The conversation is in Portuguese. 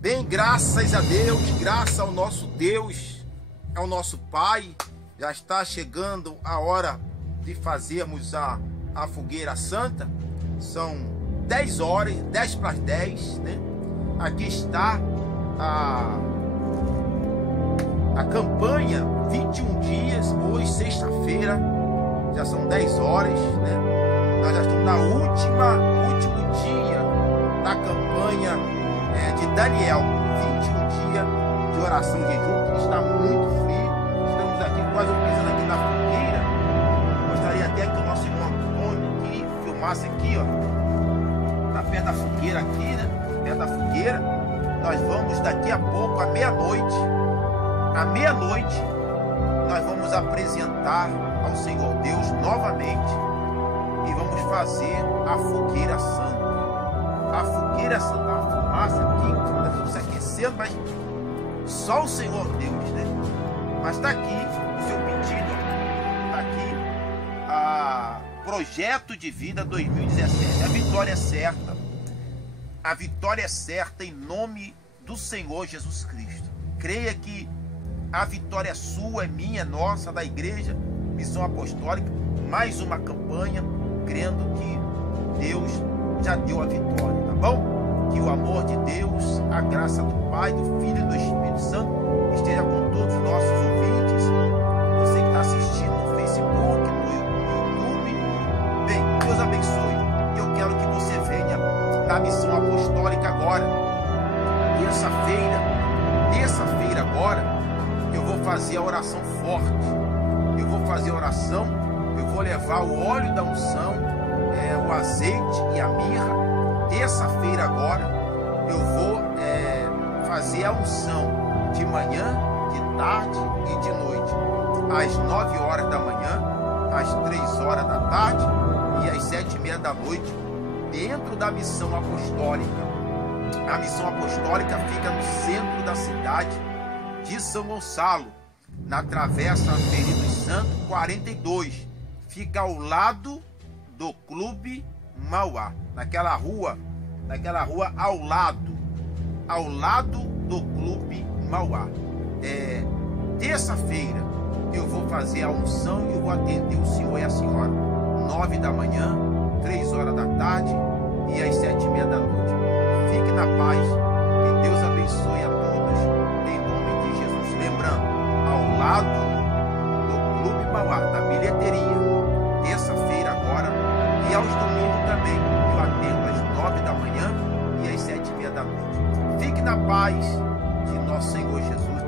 Bem, graças a Deus, graças ao nosso Deus, ao nosso Pai, já está chegando a hora de fazermos a fogueira santa. São 10 horas, 10 para as 10, né? Aqui está a campanha 21 dias, hoje sexta-feira, já são 10 horas, né? Nós já estamos no último dia da campanha de Daniel, 21 dias de oração e jejum, que está muito frio. Estamos aqui quase pisando aqui na fogueira. Gostaria até que o nosso irmão Antônio aqui filmasse aqui, ó. Está perto da fogueira aqui, né? Perto da fogueira. Nós vamos daqui a pouco, à meia-noite, nós vamos apresentar ao Senhor Deus novamente e vamos fazer a fogueira santa. A fogueira santa, a fumaça aqui, nós estamos se aquecendo, mas só o Senhor Deus, né? Mas está aqui o seu pedido, está aqui a Projeto de Vida 2017. A vitória é certa. A vitória é certa em nome do Senhor Jesus Cristo. Creia que a vitória é sua, é minha, é nossa, da Igreja Missão Apostólica. Mais uma campanha, crendo que Deus já deu a vitória, tá bom? Que o amor de Deus, a graça do Pai, do Filho e do Espírito Santo esteja com todos os nossos ouvintes. Você que está assistindo no Facebook, no YouTube. Bem, Deus abençoe. Eu quero que você venha na Missão Apostólica agora. Terça-feira agora, eu vou fazer a oração forte. Eu vou fazer a oração, eu vou levar o óleo da unção, o azeite e a mirra. Terça-feira agora, eu vou fazer a unção de manhã, de tarde e de noite. Às 9 horas da manhã, às 3 horas da tarde e às 7h30 da noite, dentro da Missão Apostólica. A Missão Apostólica fica no centro da cidade de São Gonçalo, na Travessa Avenida dos Santos 42. Fica ao lado do Clube Mauá, naquela rua ao lado do Clube Mauá. Terça-feira eu vou fazer a unção e eu vou atender o senhor e a senhora 9 da manhã, 3 horas da tarde e às 7h30 da noite. Fique na paz, que Deus abençoe a todos em nome de Jesus. Lembrando, ao lado do Clube Mauá, da bilheteria, terça-feira agora, e aos domingos também, eu atendo às 9 da manhã e às 7h30 da noite. Fique na paz de nosso Senhor Jesus.